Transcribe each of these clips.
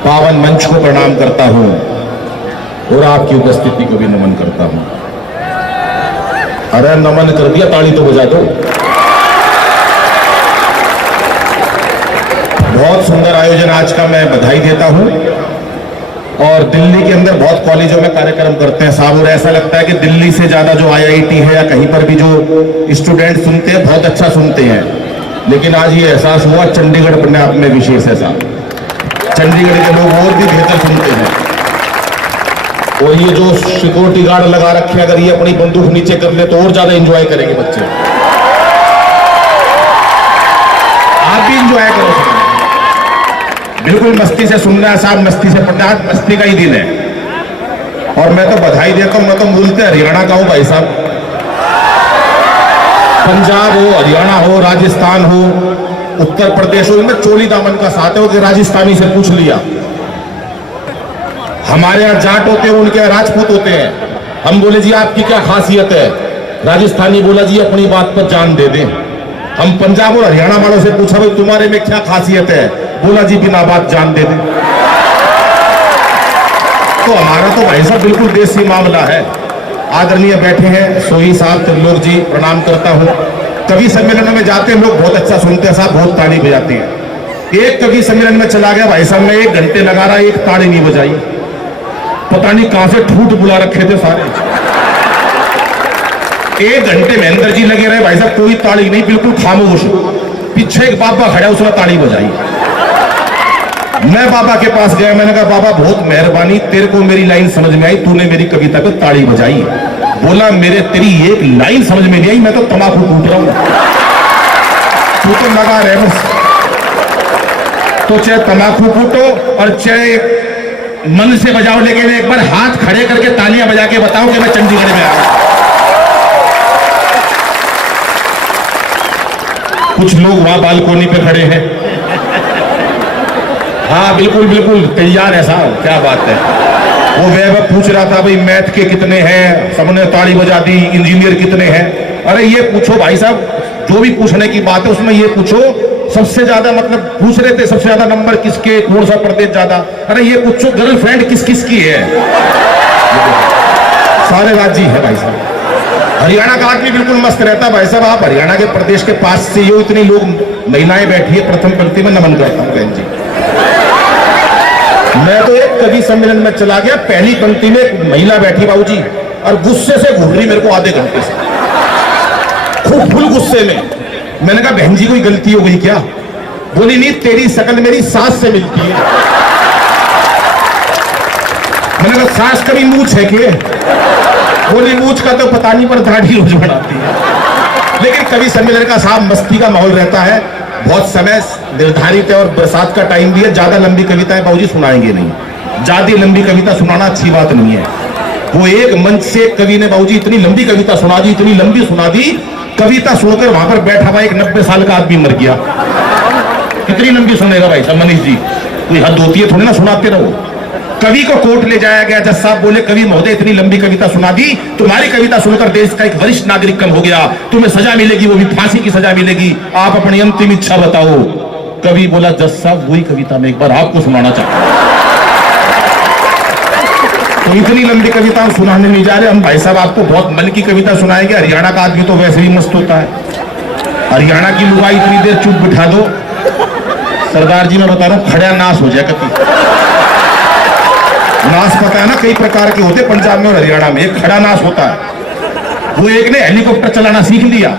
पावन मंच को प्रणाम करता हूं और आपकी उपस्थिति को भी नमन करता हूं। अरे नमन कर दिया, ताली तो बजा दो। बहुत सुंदर आयोजन आज का, मैं बधाई देता हूं। और दिल्ली के अंदर बहुत कॉलेजों में कार्यक्रम करते हैं साहब, और ऐसा लगता है कि दिल्ली से ज्यादा जो IIT है या कहीं पर भी जो स्टूडेंट सुनते हैं बहुत अच्छा सुनते हैं। लेकिन आज ये एहसास हुआ चंडीगढ़ अपने आप में विशेष है साहब। चंडीगढ़ के लोग और भी बेहतर सुनते हैं। और ये जो सिक्योरिटी गार्ड लगा रखे, अगर ये अपनी बंदूक नीचे कर ले तो और ज्यादा एंजॉय करेंगे बच्चे। आप भी एंजॉय करो, बिल्कुल मस्ती से सुनना है साहब, मस्ती से पढ़ना। आज मस्ती का ही दिन है और मैं तो बधाई देता हूं। मैं तो मूलतः हरियाणा का हूं भाई साहब। पंजाब हो, हरियाणा हो, राजस्थान हो, उत्तर प्रदेश हो, इनमें चोली दामन का साथ है। कि राजस्थानी से पूछ लिया, हमारे यहाँ जाट होते हैं, उनके यहाँ राजपूत होते हैं। हम बोले जी आपकी क्या खासियत है, राजस्थानी बोला जी अपनी बात पर जान दे दें। हम पंजाब और हरियाणा वालों से पूछा भाई तुम्हारे में क्या खासियत है, बोला जी बिना बात जान दे दें। तो हमारा तो भाई साहब बिल्कुल देसी मामला है। आदरणीय बैठे हैं सोही साहब, त्रिलोक जी, प्रणाम करता हूं। कवि सम्मेलनों में जाते हैं लोग बहुत अच्छा सुनते हैं साहब, बहुत ताली बजाते हैं। एक कवि सम्मेलन में चला गया भाई साहब, मैं 1 घंटे लगा रहा, एक ताली नहीं बजाई। पता नहीं कहां से ठूठ बुला रखे थे सारे। 1 घंटे महेंद्र जी लगे रहे भाई साहब, कोई ताली नहीं, बिल्कुल खामोश। पीछे एक बाबा खड़ा, उसने ताली बजाई। मैं बाबा के पास गया, मैंने कहा बाबा बहुत मेहरबानी, तेरे को मेरी लाइन समझ में आई, तूने मेरी कविता को ताली बजाई। बोला मेरे तेरी एक लाइन समझ में नहीं आई, मैं तो तमाकू कूट रहा हूं, तू तो लगा रहे बस। तो चाहे तमाकू कूटो और चाहे मन से बजाओ, लेकिन एक बार हाथ खड़े करके तालियां बजा के बताओ कि मैं चंडीगढ़ में आया। कुछ लोग वहां बालकोनी पे खड़े हैं। हाँ बिल्कुल बिल्कुल तैयार है साहब, क्या बात है। वो वह पूछ रहा था भाई मैथ के कितने हैं, सबने ताली बजा दी। इंजीनियर कितने हैं, अरे ये पूछो भाई साहब, जो भी पूछने की बात है उसमें ये पूछो सबसे ज्यादा, मतलब पूछ रहे थे सबसे ज्यादा नंबर किसके, कौन सा प्रदेश ज्यादा। अरे ये पूछो गर्लफ्रेंड किस किस की है। सारे राज्य है भाई साहब। हरियाणा का आदमी बिल्कुल मस्त रहता भाई साहब। आप हरियाणा के प्रदेश के पास से यो इतनी लोग महिलाएं बैठी है, प्रथम पंक्ति में नमन करता हूं बहन जी। मैं तो एक कवि सम्मेलन में चला गया, पहली पंक्ति में एक महिला बैठी बाबूजी, और गुस्से से घूर रही मेरे को आधे घंटे से, खूब फुल गुस्से में। मैंने कहा बहन जी कोई गलती हो गई क्या? बोली नहीं, तेरी शकल मेरी सास से मिलती है। मैंने कहा सास कभी मूछ है क्या? बोली मूछ का तो पता नहीं, पर दाढ़ी रोज बनाती है। लेकिन कवि सम्मेलन का साहब मस्ती का माहौल रहता है, बहुत समय निर्धारित है और बरसात का टाइम भी है। ज्यादा लंबी कविताएं बाबूजी सुनाएंगे नहीं, ज्यादा लंबी कविता सुनाना अच्छी बात नहीं है। वो एक मंच से कवि ने बाबूजी इतनी लंबी कविता सुना दी, इतनी लंबी सुना दी, कविता सुनकर वहां पर बैठा हुआ एक 90 साल का आदमी मर गया। कितनी लंबी सुनेगा भाई साहब मनीष जी, कोई हद होती है थोड़ी ना, सुनाते रहो। कवि को कोर्ट ले जाया गया, जज साहब बोले कवि महोदय इतनी लंबी कविता सुना दी, तुम्हारी कविता सुनकर देश का एक वरिष्ठ नागरिक कम हो गया, तुम्हें सजा मिलेगी, वो भी फांसी की सजा मिलेगी, आप अपनी अंतिम इच्छा बताओ। कवि बोला जज साहब वही कविता मैं एक बार आपको सुनाना चाहता हूं। तो इतनी लंबी कविता हम सुनाने नहीं जा रहे हम भाई साहब, आपको बहुत मन की कविता सुनाएंगे। हरियाणा का आदमी तो वैसे ही मस्त होता है। हरियाणा की लुगाई इतनी देर चुप बिठा दो, सरदार जी मैं बता रहा हूं खड़ा नाश हो जाए। कभी नाश पता है ना कई प्रकार के होते, पंजाब में और हरियाणा में। एक खड़ा नाश होता है, वो एक ने हेलीकॉप्टर चलाना सीख लिया।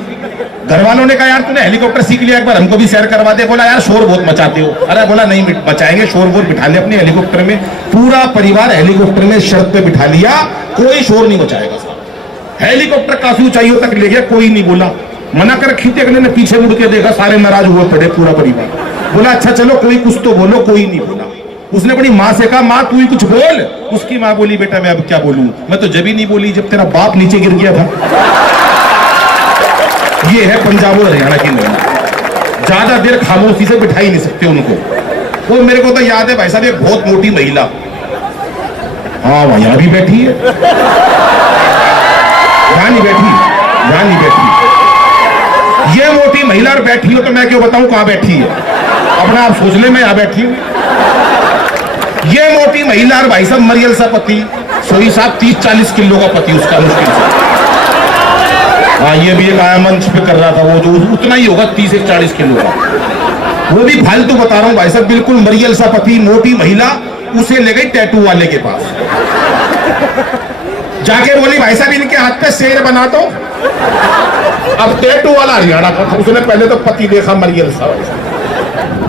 घर वालों ने कहा यार तूने हेलीकॉप्टर सीख लिया, एक बार हमको भी सैर करवा दे। बोला यार शोर बहुत मचाते हो। अरे बोला नहीं बचाएंगे, शोर वोर बिठा लिया अपने हेलीकॉप्टर में, पूरा परिवार हेलीकॉप्टर में शर्त पे बिठा लिया, कोई शोर नहीं मचाएगा। हेलीकॉप्टर काफी ऊंचाइयों तक ले गया, कोई नहीं बोला। मना कर रखी थी, अगले ने पीछे मुड़ के देखा, सारे नाराज हुए पड़े पूरा परिवार। बोला अच्छा चलो कोई कुछ तो बोलो, कोई नहीं बोला। उसने अपनी माँ से कहा माँ तू ही कुछ बोल। उसकी माँ बोली बेटा मैं अब क्या बोलूं, मैं तो जब ही नहीं बोली जब तेरा बाप नीचे गिर गया था। ये है पंजाब और हरियाणा की महिला, ज्यादा देर खामोशी से बिठा ही नहीं सकते उनको। वो मेरे को तो याद है भाई साहब, एक बहुत मोटी महिला, हाँ वहां यहां भी बैठी है, यहां नहीं बैठी, यहां नहीं बैठी। ये मोटी महिला और बैठी हो तो मैं क्यों बताऊं कहां बैठी है, अपना आप सोच ले। मैं यहां बैठी हूं, ये मोटी महिला और भाई साहब मरियल सा पति, सोई साहब 30-40 किलो का पति उसका मुश्किल से। हाँ, ये भी एक आया मंच पे कर रहा था, वो जो उतना ही होगा 30-40 किलो का, वो भी फालतू बता रहा हूँ भाई साहब, बिल्कुल मरियल सा पति, मोटी महिला, उसे ले गई टैटू वाले के पास, जाके बोली भाई साहब इनके हाथ पे शेर बना दो। अब टैटू वाला हरियाणा का था, उसने पहले तो पति देखा मरियल सा,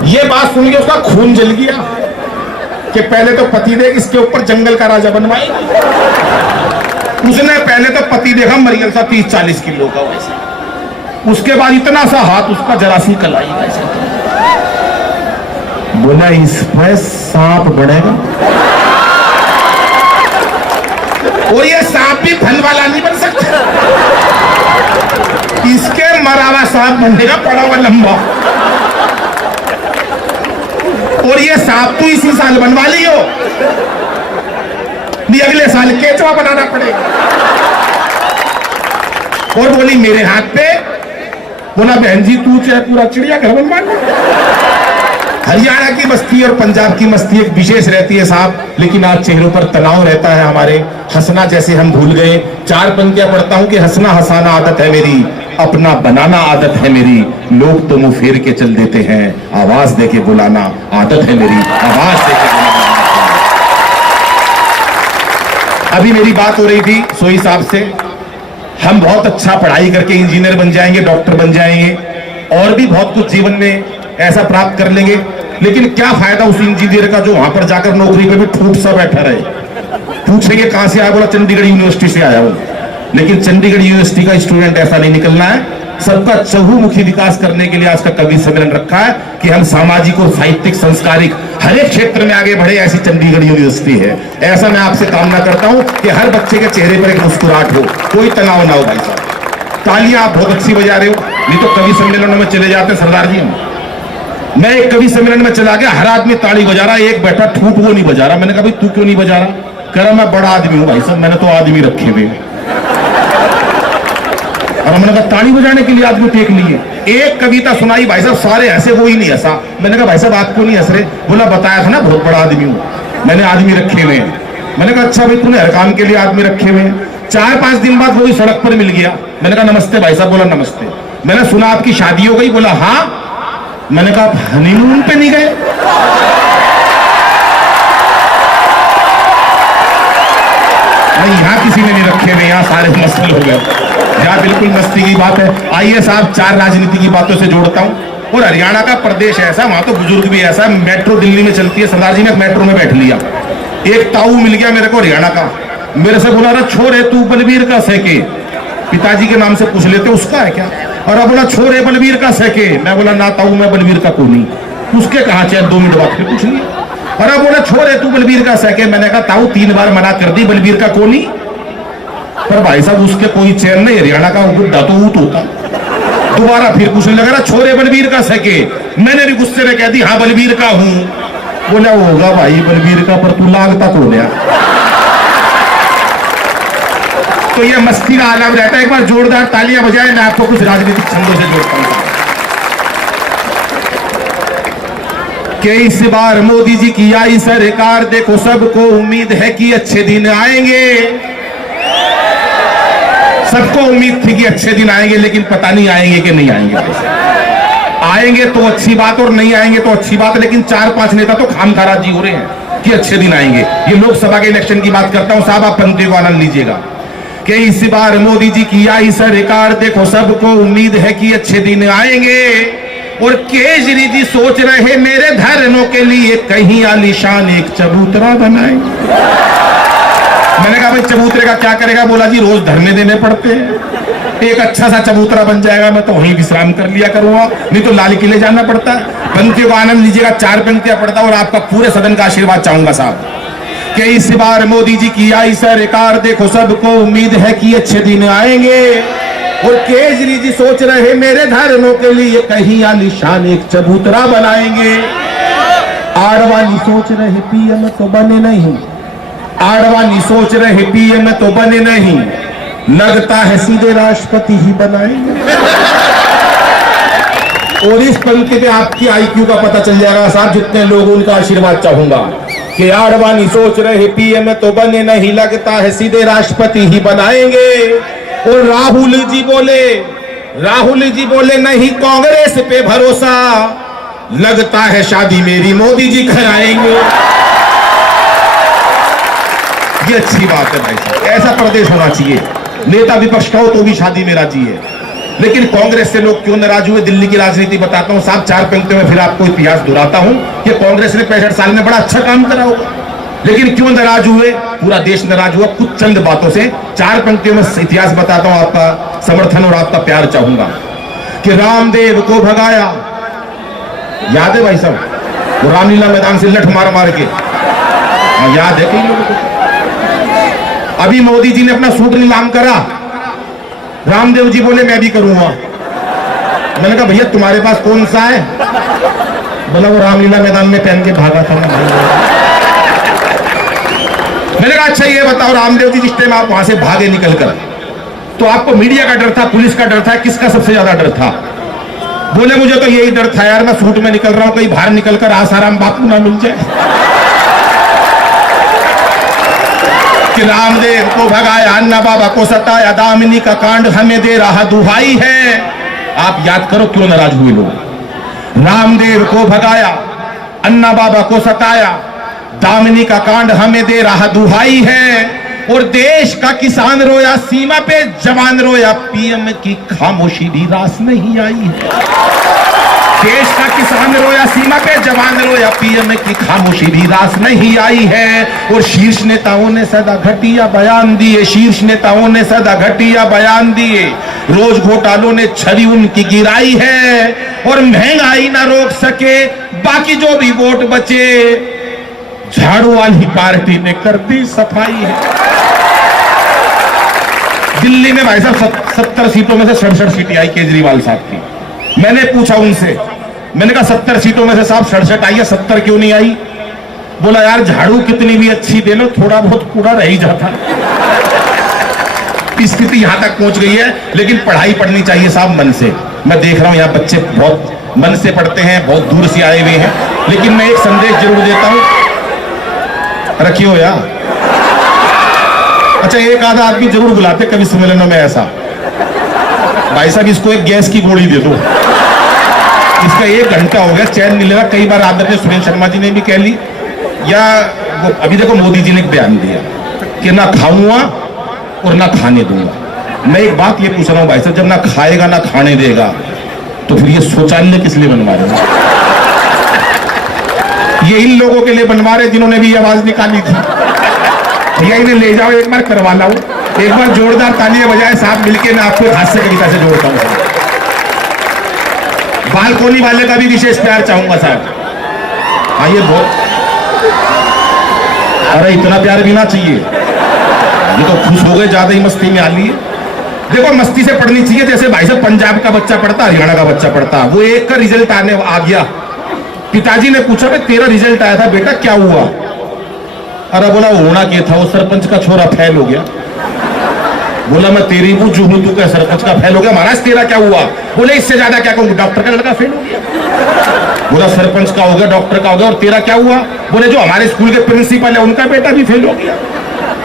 ये बात सुन के उसका खून जल गया कि पहले तो पति देख, इसके ऊपर जंगल का राजा बनवाई। उसने पहले तो पति देखा मरियल सा 30-40 किलो का वैसे, उसके बाद इतना सा हाथ उसका, जरा सी कलाई वैसे, बोला इस पर सांप बढ़ेगा, और ये सांप भी फल वाला नहीं बन सकता, इसके मरावा सांप बनेगा बड़ा हुआ लंबा, और ये सांप तो इसी साल बनवा लियो, नहीं अगले साल केचवा बनाना पड़ेगा। और बोली मेरे हाथ पे, बोला बहन जी तू चाहे पूरा चिड़ियाघर बनवा लो। हरियाणा की मस्ती और पंजाब की मस्ती एक विशेष रहती है साहब, लेकिन आज चेहरों पर तनाव रहता है हमारे, हंसना जैसे हम भूल गए। 4 पंक्तियां पढ़ता हूं कि हंसना हंसाना आदत है मेरी, अपना बनाना आदत है मेरी, लोग तो मुंह फेर के चल देते हैं, आवाज देके बुलाना आदत है मेरी, आवाज देके बुलाना। अभी मेरी बात हो रही थी सोई साहब से, हम बहुत अच्छा पढ़ाई करके इंजीनियर बन जाएंगे, डॉक्टर बन जाएंगे, और भी बहुत कुछ जीवन में ऐसा प्राप्त कर लेंगे, लेकिन क्या फायदा उस इंजीनियर का जो वहां पर जाकर नौकरी पे भी ठूठ सा बैठा रहे। पूछेंगे कहां से आया, बोला चंडीगढ़ यूनिवर्सिटी से आया हूं, लेकिन चंडीगढ़ यूनिवर्सिटी का स्टूडेंट ऐसा नहीं निकलना है। सबका चहुमुखी विकास करने के लिए आज का कवि सम्मेलन रखा है कि हम सामाजिक और साहित्यिक संस्कारिक हर एक क्षेत्र में आगे बढ़े, ऐसी चंडीगढ़ यूनिवर्सिटी है। ऐसा मैं आपसे कामना करता हूं कि हर बच्चे के चेहरे पर एक मुस्कुराहट हो, कोई तनाव ना हो। भाई साहब तालियां आप बहुत अच्छी बजा रहे हो, नहीं तो कवि सम्मेलनों में चले जाते सरदार जी हम। मैं एक कवि सम्मेलन में चला गया, हर आदमी ताली बजा रहा, एक बैठा ठूठ वो नहीं बजा रहा। मैंने कहा भाई तू क्यों नहीं बजा रहा? कह रहा मैं बड़ा आदमी हूं भाई साहब, मैंने तो आदमी रखे हुए। और मैंने कहा ताली बजाने के लिए आदमी टेक लिए। एक कविता सुनाई भाई साहब, सारे हंसे, वो ही नहीं हंसा। मैंने कहा भाई साहब आप क्यों नहीं हंस रहे? बोला बताया था ना बहुत बड़ा आदमी हूं, मैंने आदमी रखे हुए हैं। मैंने कहा अच्छा भाई तूने हर काम के लिए आदमी रखे हुए हैं। 4-5 दिन बाद वही सड़क पर मिल गया। मैंने कहा नमस्ते भाई साहब, बोला नमस्ते। मैंने सुना आपकी शादी हो गई, बोला हाँ। मैंने कहा आप हनीमून पे नहीं गए? नहीं यहाँ किसी ने नहीं रखे हुए, यहाँ सारे मसल हो गए। यहाँ बिल्कुल मस्ती की बात है। आइए साहब 4 राजनीति की बातों से जोड़ता हूँ। और हरियाणा का प्रदेश ऐसा, वहां तो बुजुर्ग भी ऐसा। मेट्रो दिल्ली में चलती है, सरदार जी ने मेट्रो में बैठ लिया, एक ताऊ मिल गया मेरे को हरियाणा का, मेरे से बोला रहा छोरे तू बलबीर का सैके, पिताजी के नाम से पूछ लेते उसका है क्या? और अब बोला छोरे बलबीर का सैके। मैं बोला ना ताऊ मैं बलबीर का को नहीं। उसके कहा चाहे 2 मिनट बाद फिर पूछ लिया। और अब बोला छोरे तू बलबीर का सैके। मैंने कहा ताऊ 3 बार मना कर दी, बलबीर का को नहीं। पर भाई साहब उसके कोई चैन नहीं, हरियाणा का बुड्ढा तो ऊट होता। दोबारा फिर पूछने लगा छोरे बलबीर का सैके। मैंने भी गुस्से में कह दी हाँ बलबीर का हूं। बोला होगा भाई बलबीर का, पर तू लागता तो लिया। तो ये मस्ती का आलाम रहता है। एक बार जोरदार तालियां बजाएं, मैं आपको कुछ राजनीतिक छंदों से जोड़ता हूं कि इस बार मोदी जी की आई सरकार, देखो सबको उम्मीद है कि अच्छे दिन आएंगे। सबको उम्मीद थी कि अच्छे दिन आएंगे, लेकिन पता नहीं आएंगे कि नहीं आएंगे। आएंगे तो अच्छी बात और नहीं आएंगे तो अच्छी बात, लेकिन 4-5 नेता तो खामखाराजी हो रहे हैं कि अच्छे दिन आएंगे। ये लोकसभा के इलेक्शन की बात करता हूं साहब, आप पंक्ति को आनंद लीजिएगा कि इस बार मोदी जी की आई सरकार, देखो सबको उम्मीद है कि अच्छे दिन आएंगे। और केजरी जी सोच रहे मेरे धरनों के लिए कहीं आलीशान एक चबूतरा बनाएंगे। मैंने कहा भाई चबूतरे का क्या करेगा? बोला जी रोज धरने देने पड़ते हैं, एक अच्छा सा चबूतरा बन जाएगा, मैं तो वहीं विश्राम कर लिया करूंगा, नहीं तो लाल किले जाना पड़ता है। पंक्तियों को आनंद लीजिएगा, 4 पंक्तियां पढ़ता और आपका पूरे सदन का आशीर्वाद चाहूंगा साहब कि इस बार मोदी जी की आई सरकार, देखो सबको उम्मीद है कि अच्छे दिन आएंगे। और केजरी जी सोच रहे मेरे धरनों के लिए कहीं आलीशान एक चबूतरा बनाएंगे। आडवाणी सोच रहे पीएम तो बने नहीं, आडवाणी सोच रहे पीएम तो बने नहीं, लगता है सीधे राष्ट्रपति ही बनाएंगे। और इस पंक्ति पे आपकी आईक्यू का पता चल जाएगा साहब, जितने लोग उनका आशीर्वाद चाहूंगा। कि आडवाणी सोच रहे पीएम तो बने नहीं, लगता है सीधे राष्ट्रपति ही बनाएंगे। और राहुल जी बोले नहीं कांग्रेस पे भरोसा, लगता है शादी मेरी मोदी जी कराएंगे। ये अच्छी बात है भाई साहब, ऐसा प्रदेश होना चाहिए। नेता विपक्ष का हो तो भी शादी में राजी है। लेकिन कांग्रेस से लोग क्यों नाराज हुए, दिल्ली की राजनीति बताता हूं साहब, 4 पंक्तियों में फिर आपको इतिहास दोहराता हूं कि कांग्रेस ने 65 साल में बड़ा अच्छा काम करा होगा, लेकिन क्यों नाराज हुए, पूरा देश नाराज हुआ कुछ चंद बातों से। 4 पंक्तियों में इतिहास बताता हूं, आपका समर्थन और आपका प्यार चाहूंगा। कि रामदेव को भगाया, याद है भाई साहब, वो रामलीला मैदान से लठ मार मार के, याद है कई लोगों को। अभी मोदी जी ने अपना सूट नीलाम करा, रामदेव जी बोले मैं भी करूंगा। मैंने कहा भैया तुम्हारे पास कौन सा है? बोला वो रामलीला मैदान में पहन के भागा था। मैंने कहा अच्छा ये बताओ रामदेव जी, जिस टाइम आप वहां से भागे निकल कर, तो आपको मीडिया का डर था, पुलिस का डर था, किसका सबसे ज्यादा डर था? बोले मुझे तो यही डर था यार, मैं सूट में निकल रहा हूं, कहीं बाहर निकलकर आसाराम बापू ना मिल जाए। कि रामदेव को भगाया, अन्ना बाबा को सताया, दामिनी का कांड हमें दे रहा दुहाई है। आप याद करो क्यों नाराज हुए लोग। रामदेव को भगाया, अन्ना बाबा को सताया, दामिनी का कांड हमें दे रहा दुहाई है। और देश का किसान रोया, सीमा पे जवान रोया, पीएम की खामोशी भी रास नहीं आई है। देश का किसान रोया, सीमा पे जवान रोया, पीएम की खामोशी भी रास नहीं आई है। और शीर्ष नेताओं ने सदा घटिया बयान दिए, शीर्ष नेताओं ने सदा घटिया बयान दिए, रोज घोटालों ने छवि उनकी गिराई है। और महंगाई ना रोक सके बाकी जो भी वोट बचे, झाड़ू वाली पार्टी ने कर दी सफाई है। दिल्ली में भाई साहब 70 सीटों में से 67 सीटें आई केजरीवाल साहब की। मैंने पूछा उनसे, मैंने कहा 70 सीटों में से साहब 67 आई है, 70 क्यों नहीं आई? बोला यार झाड़ू कितनी भी अच्छी दे लो, थोड़ा बहुत कूड़ा रह ही जाता। स्थिति यहां तक पहुंच गई है। लेकिन पढ़ाई पढ़नी चाहिए साहब मन से। मैं देख रहा हूं यहाँ बच्चे बहुत मन से पढ़ते हैं, बहुत दूर से आए हुए हैं। लेकिन मैं एक संदेश जरूर देता हूं, रखियो यार। अच्छा एक आधा आदमी जरूर बुलाते कवि सम्मेलनों में ऐसा, भाई साहब इसको एक गैस की गोली दे दो, इसका 1 घंटा हो गया चैन नहीं ले रहा। कई बार आदरणीय सुनील शर्मा जी ने भी कह ली, या वो अभी देखो मोदी जी ने एक बयान दिया कि ना खाऊंगा और ना खाने दूंगा। मैं एक बात ये पूछ रहा हूं भाई साहब, जब ना खाएगा ना खाने देगा तो फिर ये शौचालय किस लिए बनवा रहे हैं? ये इन लोगों के लिए बनवा रहे जिन्होंने भी आवाज निकाली थी। भैया इन्हें ले जाओ, एक बार करवा लाओ, एक बार जोरदार तालियां बजाए साहब मिलके। मैं आपको हास्य कविता से जोड़ता हूं। बालकोनी वाले का भी विशेष प्यार चाहूंगा साहब। आइए बहुत, अरे इतना प्यार भी ना चाहिए, ये तो खुश हो गए, ज्यादा ही मस्ती में आ लिए। देखो मस्ती से पढ़नी चाहिए, जैसे भाई साहब पंजाब का बच्चा पढ़ता, हरियाणा का बच्चा पढ़ता, वो एक का रिजल्ट आने आ गया, पिताजी ने पूछा भाई तेरा रिजल्ट आया था बेटा क्या हुआ? अरे बोला होना क्या था, वो सरपंच का छोरा फेल हो गया। बोला मैं तेरी पूछू हूं, तू क्या सरपंच का फेल हो गया? महाराज तेरा क्या हुआ? बोले इससे ज्यादा क्या कहूँ, डॉक्टर का लड़का फेल हो गया। बोला सरपंच का हो गया, डॉक्टर का हो गया, और तेरा क्या हुआ? बोले जो हमारे स्कूल के प्रिंसिपल है उनका बेटा भी फेल हो गया।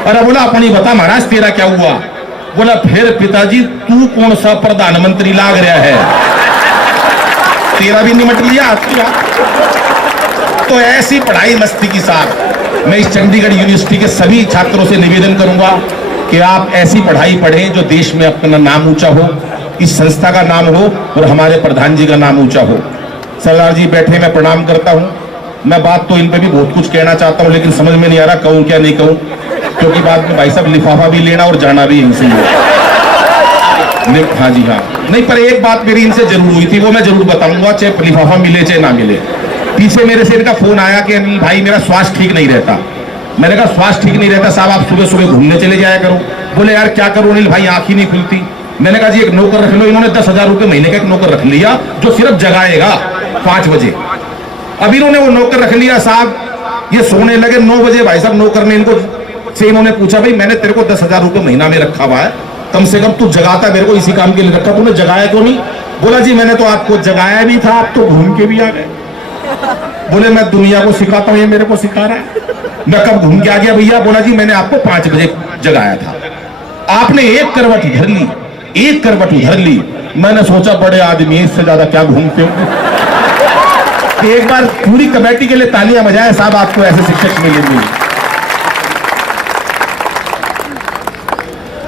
अरे बोला अपनी बता महाराज तेरा क्या हुआ? बोला फिर पिताजी तू कौन सा प्रधानमंत्री लाग रहा है, तेरा भी निमट लिया। तो ऐसी पढ़ाई मस्ती के साथ मैं इस चंडीगढ़ यूनिवर्सिटी के सभी छात्रों से निवेदन करूंगा कि आप ऐसी पढ़ाई पढ़ें जो देश में अपना नाम ऊंचा हो, इस संस्था का नाम हो और हमारे प्रधान जी का नाम ऊंचा हो। सरदार जी बैठे, मैं प्रणाम करता हूं। मैं बात तो इन पे भी बहुत कुछ कहना चाहता हूं, लेकिन समझ में नहीं आ रहा कहूं क्या नहीं कहूं, क्योंकि बाद में भाई साहब लिफाफा भी लेना और जाना भी इनसे ही है। हाँ जी हाँ, नहीं पर एक बात मेरी इनसे जरूर हुई थी, वो मैं जरूर बताऊंगा, चाहे लिफाफा मिले चाहे ना मिले। पीछे मेरे से इनका फोन आया कि अनिल भाई मेरा स्वास्थ्य ठीक नहीं रहता। मैंने कहा स्वास्थ्य ठीक नहीं रहता साहब, आप सुबह सुबह घूमने चले जाया करो। बोले यार क्या करूं अनिल भाई, आंख ही नहीं खुलती। मैंने कहा जी एक नौकर रख लो। इन्होंने 10,000 रुपए महीने का एक नौकर रख लिया जो सिर्फ जगाएगा 5 बजे। अब इन्होंने वो नौकर रख लिया साहब, ये सोने लगे 9 बजे। भाई साहब नौकर ने इनको से इन्होंने पूछा भाई मैंने तेरे को 10,000 रुपए महीना में रखा हुआ है, कम से कम तू जगाता मेरे को इसी काम के लिए रखा, तूने जगाया क्यों नहीं? बोला जी मैंने तो आपको जगाया भी था, आप तो घूम के भी आ गए। बोले मैं दुनिया को सिखाता हूं, ये मेरे को सिखा रहा है। मैं कब घूम के आ गया भैया? बोला जी मैंने आपको 5 बजे जगाया था, आपने एक करवट उधर ली, एक करवट उधर ली। मैंने सोचा बड़े आदमी इससे ज्यादा क्या घूमते हो। एक बार पूरी कमेटी के लिए तालियां बजाएं साहब, आपको ऐसे शिक्षक मिलेंगे।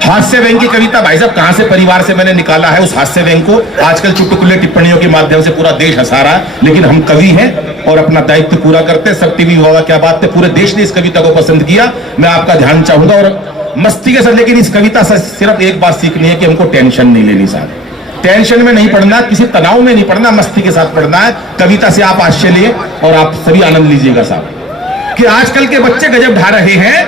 हास्य व्यंग की कविता भाई साहब कहां से परिवार से मैंने निकाला है उस हास्य व्यंग को। आजकल चुटकुले टिप्पणियों के माध्यम से पूरा देश हंसा रहा है, लेकिन हम कवि हैं और अपना दायित्व पूरा करते हैं। सब टीवी होगा क्या बात है, पूरे देश ने इस कविता को पसंद किया। मैं आपका ध्यान चाहूंगा और मस्ती के साथ, लेकिन इस कविता से सिर्फ एक बात सीखनी है कि हमको टेंशन नहीं लेनी साहब। टेंशन में नहीं पढ़ना, किसी तनाव में नहीं पढ़ना, मस्ती के साथ पढ़ना है। कविता से आप आश्चर्य लिए और आप सभी आनंद लीजिएगा साहब कि आजकल के बच्चे गजब ढा रहे हैं,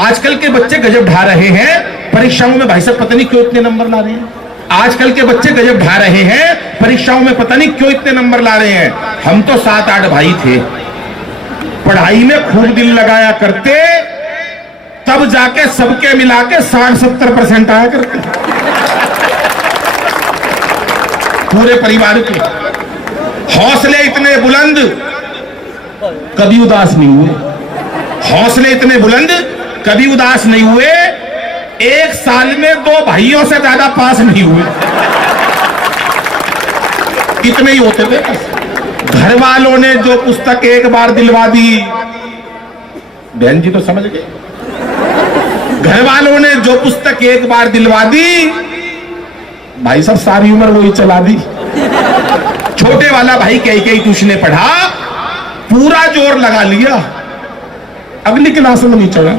आजकल के बच्चे गजब ढा रहे हैं परीक्षाओं में। भाई साहब पता नहीं क्यों इतने नंबर ला रहे हैं, आजकल के बच्चे गजब ढा रहे हैं परीक्षाओं में, पता नहीं क्यों इतने नंबर ला रहे हैं। हम तो 7-8 भाई थे, पढ़ाई में खूब दिल लगाया करते, तब जाके सबके मिला के 60-70% आया करते पूरे परिवार के। हौसले इतने बुलंद, कभी उदास नहीं हुए। हौसले इतने बुलंद, कभी उदास नहीं हुए। एक साल में 2 भाइयों से ज्यादा पास नहीं हुए, इतने ही होते थे। घर वालों ने जो पुस्तक एक बार दिलवा दी, बहन जी तो समझ गए, घर वालों ने जो पुस्तक एक बार दिलवा दी, भाई साहब सारी उम्र वही चला दी। छोटे वाला भाई कई ट्यूशन पढ़ा, पूरा जोर लगा लिया, अगली क्लास में नहीं चढ़ा।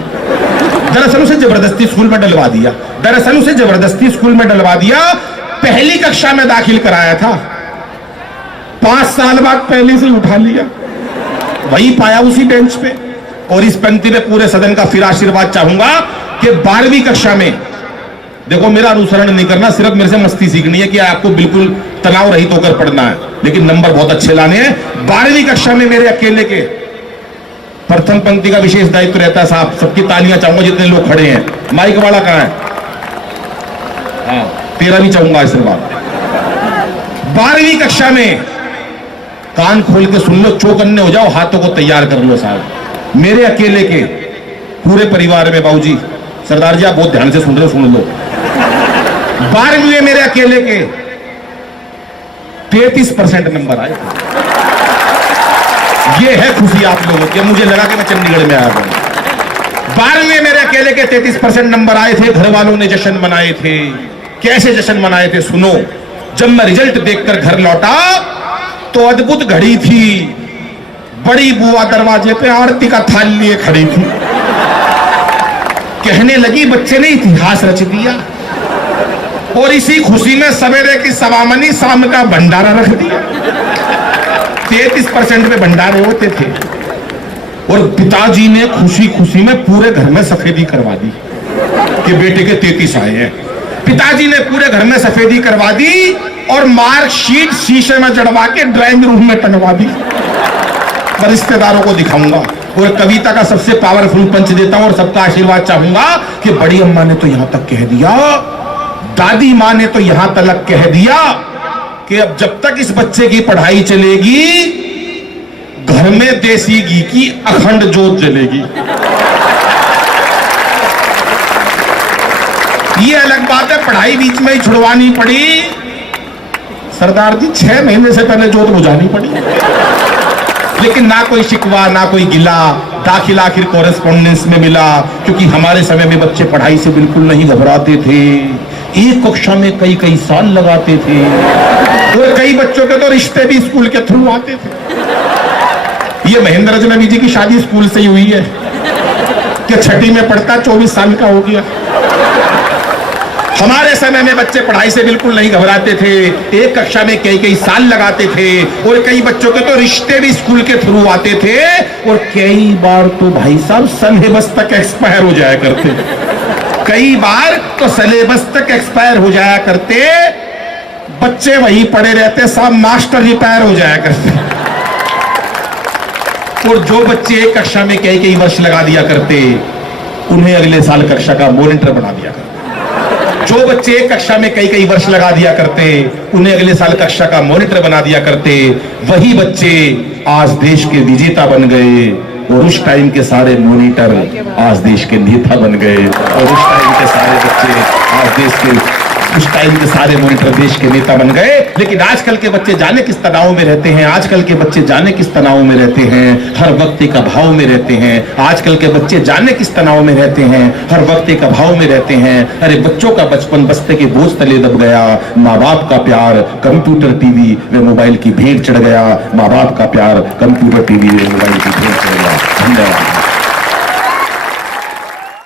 दरअसल उसे जबरदस्ती स्कूल में डलवा दिया, दरअसल उसे जबरदस्ती स्कूल में डलवा दिया। पहली कक्षा में दाखिल कराया था, 5 साल बाद पहली से उठा लिया, वही पाया उसी बेंच पे। और इस पंक्ति में पूरे सदन का फिर आशीर्वाद चाहूंगा कि 12वीं कक्षा में, देखो मेरा अनुसरण नहीं करना, सिर्फ मेरे से मस्ती सीखनी है कि आपको बिल्कुल तनाव रहित होकर पढ़ना है, लेकिन नंबर बहुत अच्छे लाने हैं। 12वीं कक्षा में मेरे अकेले के प्रथम पंक्ति का विशेष दायित्व रहता है साहब। सबकी तालियां चाहूंगा जितने लोग खड़े हैं। माइक वाला कहां है? हाँ, तेरा भी चाहूंगा आशीर्वाद। 12वीं कक्षा में कान खोल के सुन लो, चौकन्ने हो जाओ, हाथों को तैयार कर लो साहब। मेरे अकेले के पूरे परिवार में, बाबूजी सरदार जी आप बहुत ध्यान से सुन रहे हो, सुन लो। 12वीं में मेरे अकेले के 33% नंबर आए। ये है खुशी आप लोगों की। मुझे लगा कि मैं चंडीगढ़ में आया हूं। 12वीं में मेरे अकेले के 33% नंबर आए थे। घर वालों ने जश्न मनाए थे। कैसे जश्न मनाए थे सुनो। जब मैं रिजल्ट देखकर घर लौटा तो अद्भुत घड़ी थी। बड़ी बुआ दरवाजे पे आरती का थाल लिए खड़ी थी। कहने लगी बच्चे ने इतिहास रच दिया। और इसी खुशी में सवेरे की सवामनी, शाम का भंडारा रख दिया। 33% में भंडारे होते थे। और पिताजी ने खुशी खुशी में पूरे घर में सफेदी करवा दी कि बेटे के 33 आए हैं। पिताजी ने पूरे घर में सफेदी करवा दी और मार्कशीट शीशे में जड़वा के ड्राइंग रूम में टंगवा दी। रिश्तेदारों को दिखाऊंगा। और कविता का सबसे पावरफुल पंच देता हूं और सबका आशीर्वाद चाहूंगा कि बड़ी अम्मा ने तो यहां तक कह दिया, दादी मां ने तो यहां तक कह दिया कि अब जब तक इस बच्चे की पढ़ाई चलेगी, घर में देसी घी की अखंड जोत जलेगी। ये अलग बात है पढ़ाई बीच में ही छुड़वानी पड़ी। सरदार जी 6 महीने से पहले जोत बुझानी पड़ी। लेकिन ना कोई शिकवा, ना कोई गिला। दाखिला आखिर कॉरेस्पॉन्डेंस में मिला, क्योंकि हमारे समय में बच्चे पढ़ाई से बिल्कुल नहीं घबराते थे। एक कक्षा में कई साल लगाते थे। और कई बच्चों के तो रिश्ते भी स्कूल के थ्रू आते थे। ये महेंद्र अजनबी जी की शादी स्कूल से ही हुई है कि 6ठी में पढ़ता 24 साल का हो गया। हमारे समय में बच्चे पढ़ाई से बिल्कुल नहीं घबराते थे। एक कक्षा में कई साल लगाते थे। और कई बच्चों के तो रिश्ते भी स्कूल के थ्रू आते थे। और कई बार तो भाई साहब सिलेबस तक एक्सपायर हो जाया करते। कई बार तो सिलेबस तक एक्सपायर हो जाया करते। बच्चे वहीं पड़े रहते, साहब मास्टर रिटायर हो जाया करते। और जो बच्चे एक कक्षा में कई वर्ष लगा दिया करते, उन्हें अगले साल कक्षा का मॉनिटर बना दिया करते। जो बच्चे एक कक्षा में कई वर्ष लगा दिया करते, उन्हें अगले साल कक्षा का मॉनिटर बना दिया करते। वही बच्चे आज देश के विजेता बन गए। और उस टाइम के सारे मॉनिटर आज देश के नेता बन गए, और उस टाइम के सारे बच्चे आज देश के, उस टाइम के सारे मॉनिटर देश के नेता बन गए। लेकिन आजकल के बच्चे जाने किस तनाव में रहते हैं, आजकल के बच्चे जाने किस तनाव में रहते हैं, हर वक्त एक अभाव में रहते हैं। आजकल के बच्चे जाने किस तनाव में रहते हैं, हर वक्त एक अभाव में रहते हैं। अरे बच्चों का बचपन बस्ते के बोझ तले दब गया, माँ बाप का प्यार कंप्यूटर टीवी व मोबाइल की भेंट चढ़ गया, माँ बाप का प्यार कंप्यूटर टीवी व मोबाइल की भेंट चढ़ गया। धन्यवाद।